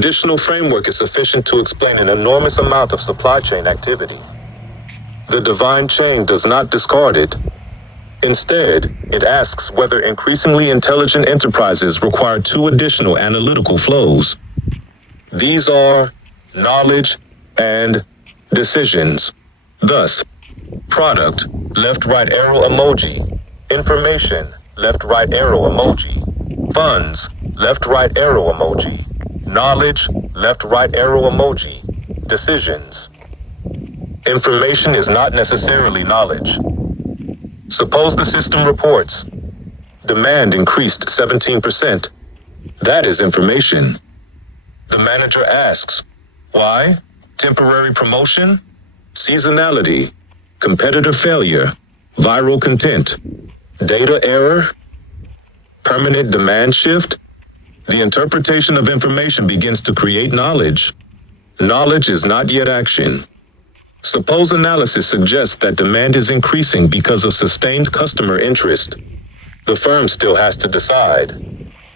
Traditional framework is sufficient to explain an enormous amount of supply chain activity. The divine chain does not discard it. Instead, it asks whether increasingly intelligent enterprises require two additional analytical flows. These are knowledge and decisions. Thus, product, left-right arrow emoji. Information, left-right arrow emoji. Funds, left-right arrow emoji. Knowledge, left-right arrow emoji. Decisions. Information is not necessarily knowledge. Suppose the system reports, demand increased 17%. That is information. The manager asks, why? Temporary promotion? Seasonality? Competitive failure? Viral content? Data error? Permanent demand shift? The interpretation of information begins to create knowledge. Knowledge is not yet action. Suppose analysis suggests that demand is increasing because of sustained customer interest. The firm still has to decide.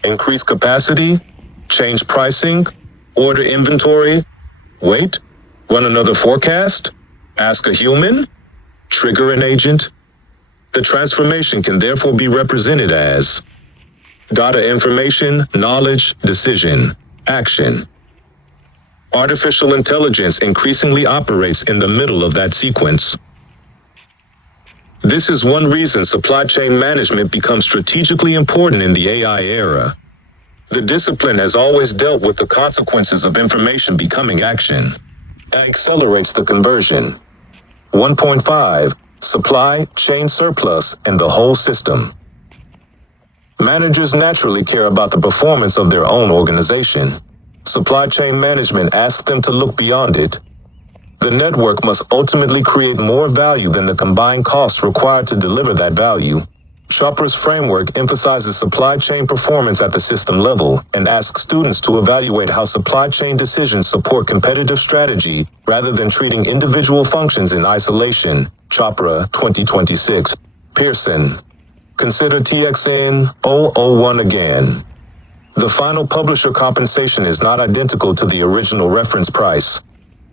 Increase capacity? Change pricing? Order inventory? Wait? Run another forecast? Ask a human? Trigger an agent? The transformation can therefore be represented as data, information, knowledge, decision, action. Artificial intelligence increasingly operates in the middle of that sequence. This is one reason supply chain management becomes strategically important in the AI era. The discipline has always dealt with the consequences of information becoming action. That accelerates the conversion. 1.5. Supply chain surplus in the whole system. Managers naturally care about the performance of their own organization. Supply chain management asks them to look beyond it. The network must ultimately create more value than the combined costs required to deliver that value. Chopra's framework emphasizes supply chain performance at the system level and asks students to evaluate how supply chain decisions support competitive strategy rather than treating individual functions in isolation. Chopra, 2026. Pearson. Consider TXN 001 again. The final publisher compensation is not identical to the original reference price.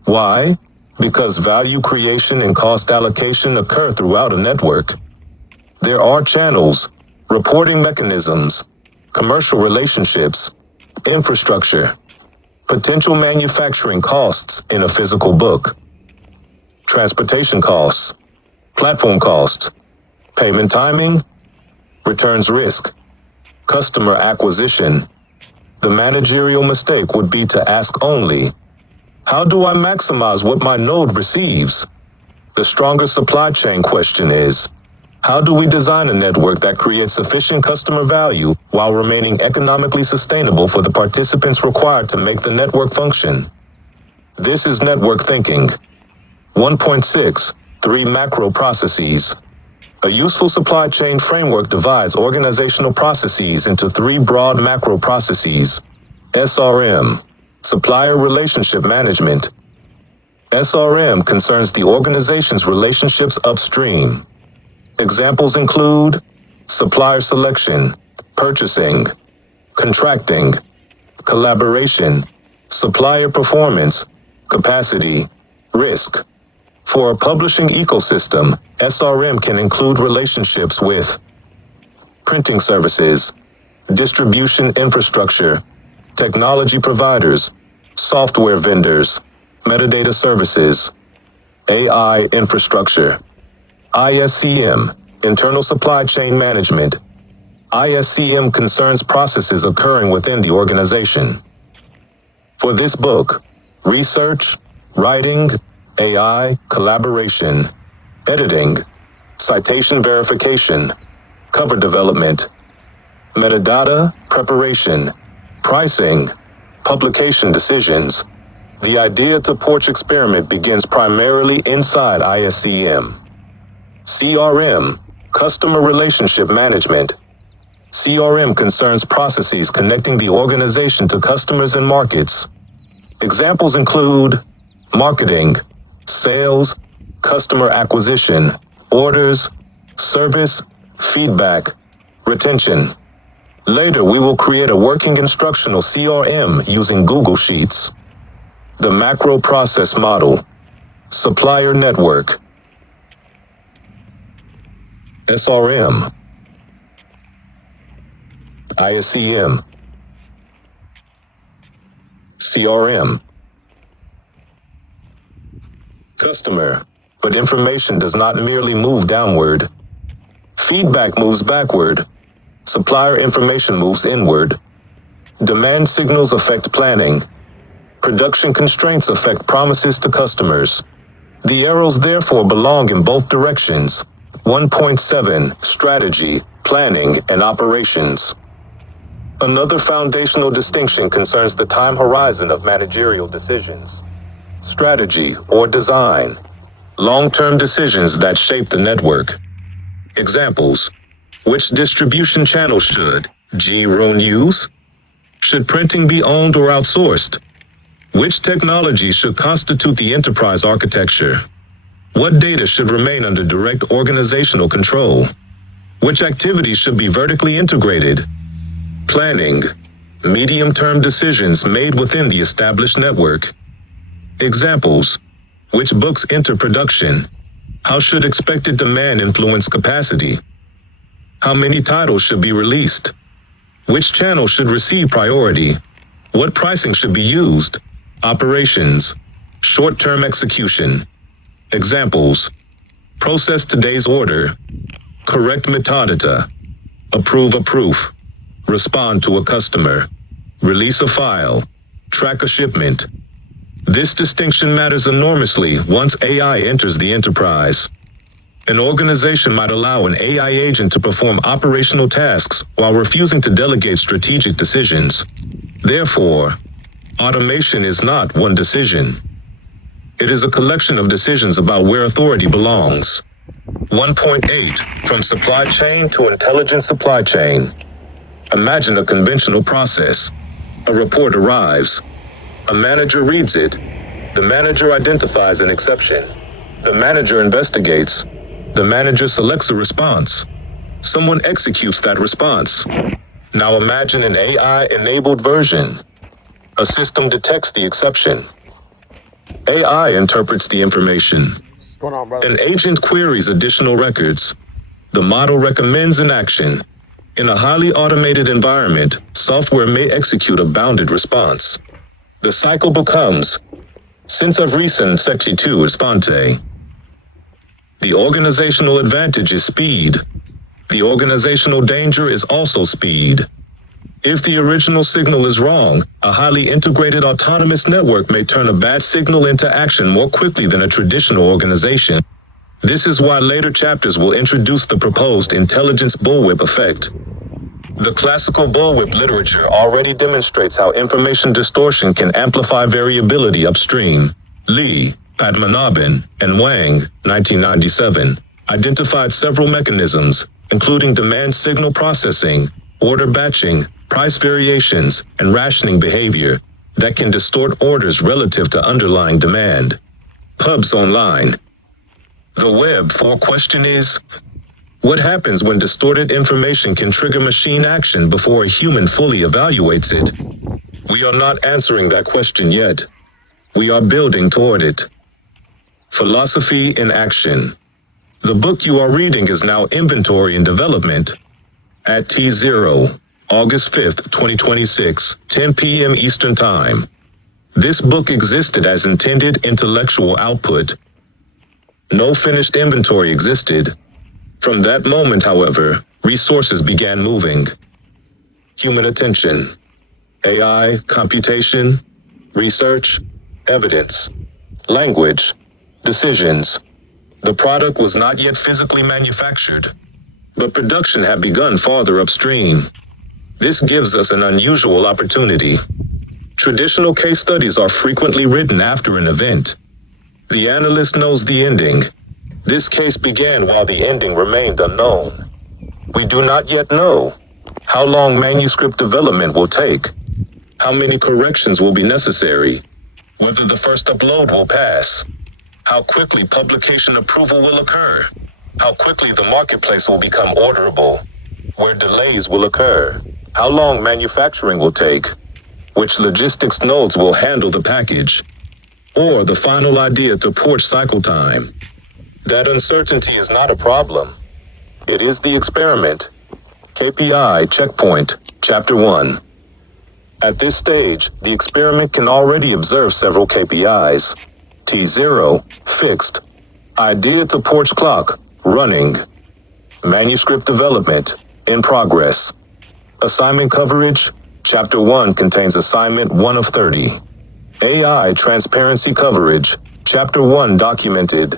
Why? Because value creation and cost allocation occur throughout a network. There are channels, reporting mechanisms, commercial relationships, infrastructure, potential manufacturing costs in a physical book, transportation costs, platform costs, payment timing, returns risk, customer acquisition. The managerial mistake would be to ask only, how do I maximize what my node receives? The stronger supply chain question is, how do we design a network that creates sufficient customer value while remaining economically sustainable for the participants required to make the network function? This is network thinking. 1.6. 3 macro processes. A useful supply chain framework divides organizational processes into 3 broad macro processes. SRM, Supplier Relationship Management. SRM concerns the organization's relationships upstream. Examples include supplier selection, purchasing, contracting, collaboration, supplier performance, capacity, risk. For a publishing ecosystem, SRM can include relationships with printing services, distribution infrastructure, technology providers, software vendors, metadata services, AI infrastructure. ISCM, Internal Supply Chain Management. ISCM concerns processes occurring within the organization. For this book, research, writing, AI, collaboration, editing, citation verification, cover development, metadata, preparation, pricing, publication decisions. The idea to porch experiment begins primarily inside ISCM. CRM, Customer Relationship Management. CRM concerns processes connecting the organization to customers and markets. Examples include marketing, sales, customer acquisition, orders, service, feedback, retention. Later, we will create a working instructional CRM using Google Sheets. The macro process model. Supplier network. SRM. ISCM. CRM. Customer. But information does not merely move downward. Feedback moves backward. Supplier information moves inward. Demand signals affect planning. Production constraints affect promises to customers. The arrows therefore belong in both directions. 1.7 Strategy, Planning, and Operations. Another foundational distinction concerns the time horizon of managerial decisions. Strategy, or design. Long-term decisions that shape the network. Examples. Which distribution channel should G-Rune use? Should printing be owned or outsourced? Which technology should constitute the enterprise architecture? What data should remain under direct organizational control? Which activities should be vertically integrated? Planning. Medium-term decisions made within the established network. Examples. Which books enter production? How should expected demand influence capacity? How many titles should be released? Which channel should receive priority? What pricing should be used? Operations. Short-term execution. Examples. Process today's order. Correct metadata. Approve a proof. Respond to a customer. Release a file. Track a shipment. This distinction matters enormously once AI enters the enterprise. An organization might allow an AI agent to perform operational tasks while refusing to delegate strategic decisions. Therefore, automation is not one decision. It is a collection of decisions about where authority belongs. 1.8 From supply chain to intelligent supply chain. Imagine a conventional process. A report arrives. A manager reads it. The manager identifies an exception. The manager investigates. The manager selects a response. Someone executes that response. Now imagine an AI-enabled version. A system detects the exception. AI interprets the information. What's going on, brother? An agent queries additional records. The model recommends an action. In a highly automated environment, software may execute a bounded response. The cycle becomes senza recent sequitur response. The organizational advantage is speed. The organizational danger is also speed. If the original signal is wrong, a highly integrated autonomous network may turn a bad signal into action more quickly than a traditional organization. This is why later chapters will introduce the proposed intelligence bullwhip effect. The classical bullwhip literature already demonstrates how information distortion can amplify variability upstream. Lee, Padmanabhan, and Wang, 1997, identified several mechanisms, including demand signal processing, order batching, price variations, and rationing behavior, that can distort orders relative to underlying demand. Pubs Online. The Web 4 question is, what happens when distorted information can trigger machine action before a human fully evaluates it? We are not answering that question yet. We are building toward it. Philosophy in Action. The book you are reading is now inventory in development. At T0, August 5th, 2026, 10 p.m. Eastern Time. This book existed as intended intellectual output. No finished inventory existed. From that moment, however, resources began moving. Human attention, AI, computation, research, evidence, language, decisions. The product was not yet physically manufactured, but production had begun farther upstream. This gives us an unusual opportunity. Traditional case studies are frequently written after an event. The analyst knows the ending. This case began while the ending remained unknown. We do not yet know how long manuscript development will take, how many corrections will be necessary, whether the first upload will pass, how quickly publication approval will occur, how quickly the marketplace will become orderable, where delays will occur. how long manufacturing will take, which logistics nodes will handle the package, or the final idea to port cycle time. That uncertainty is not a problem. It is the experiment. KPI Checkpoint, Chapter 1. At this stage, the experiment can already observe several KPIs. T0, fixed. Idea to porch clock, running. Manuscript development, in progress. Assignment coverage, Chapter 1 contains assignment 1 of 30. AI transparency coverage, Chapter 1 documented.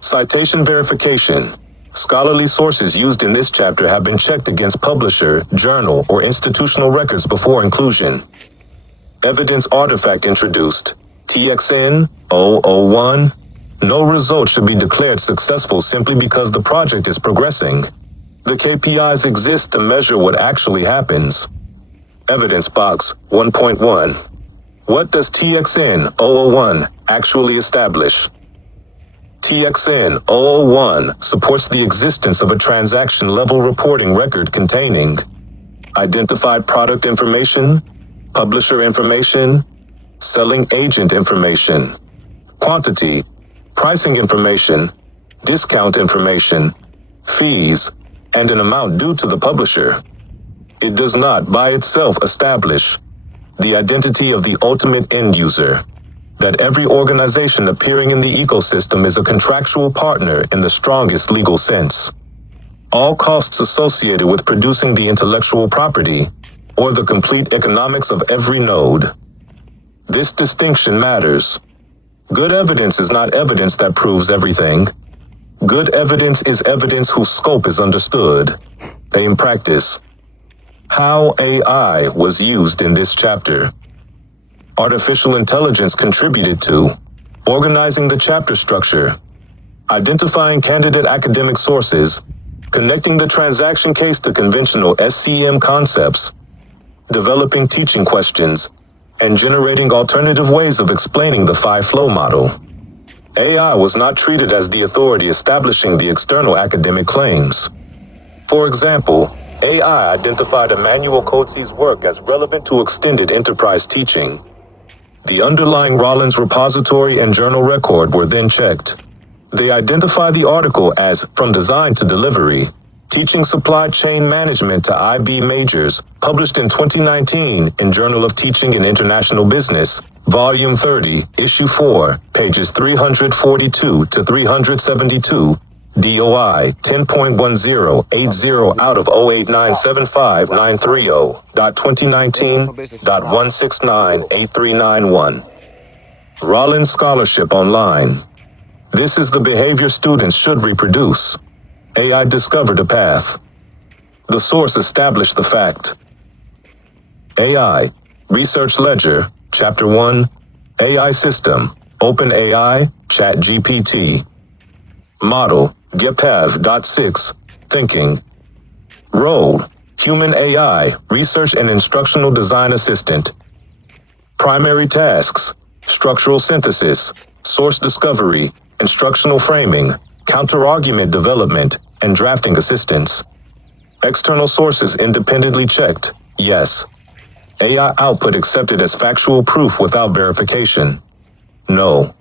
Citation verification. Scholarly sources used in this chapter have been checked against publisher, journal, or institutional records before inclusion. Evidence artifact introduced. TXN 001. No result should be declared successful simply because the project is progressing. The KPIs exist to measure what actually happens. Evidence box 1.1. What does TXN 001 actually establish? TXN 001 supports the existence of a transaction-level reporting record containing identified product information, publisher information, selling agent information, quantity, pricing information, discount information, fees, and an amount due to the publisher. It does not, by itself, establish the identity of the ultimate end user, that every organization appearing in the ecosystem is a contractual partner in the strongest legal sense. All costs associated with producing the intellectual property, or the complete economics of every node. This distinction matters. Good evidence is not evidence that proves everything. Good evidence is evidence whose scope is understood. In practice. How AI was used in this chapter. Artificial intelligence contributed to organizing the chapter structure, identifying candidate academic sources, connecting the transaction case to conventional SCM concepts, developing teaching questions, and generating alternative ways of explaining the 5-flow model. AI was not treated as the authority establishing the external academic claims. For example, AI identified Emmanuel Coetzee's work as relevant to extended enterprise teaching. The underlying Rollins repository and journal record were then checked. They identified the article as From Design to Delivery, Teaching Supply Chain Management to IB Majors, published in 2019 in Journal of Teaching and International Business, Volume 30, Issue 4, pages 342 to 372, DOI 10.1080 out of 08975.2019.1698391. Rollins Scholarship Online. This is the behavior students should reproduce. AI discovered a path. The source established the fact. AI, Research Ledger, Chapter 1, AI System, OpenAI, ChatGPT. Model, GPAV.6, Thinking. Role, Human AI, Research and Instructional Design Assistant. Primary tasks, Structural Synthesis, Source Discovery, Instructional Framing, Counter-argument development, and drafting assistance. External sources independently checked, yes. AI output accepted as factual proof without verification, no.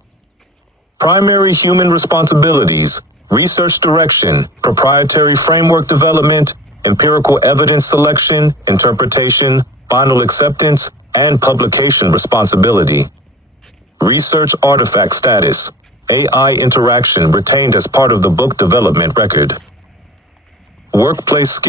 Primary human responsibilities, research direction, proprietary framework development, empirical evidence selection, interpretation, final acceptance, and publication responsibility. Research artifact status, AI interaction retained as part of the book development record. Workplace skills.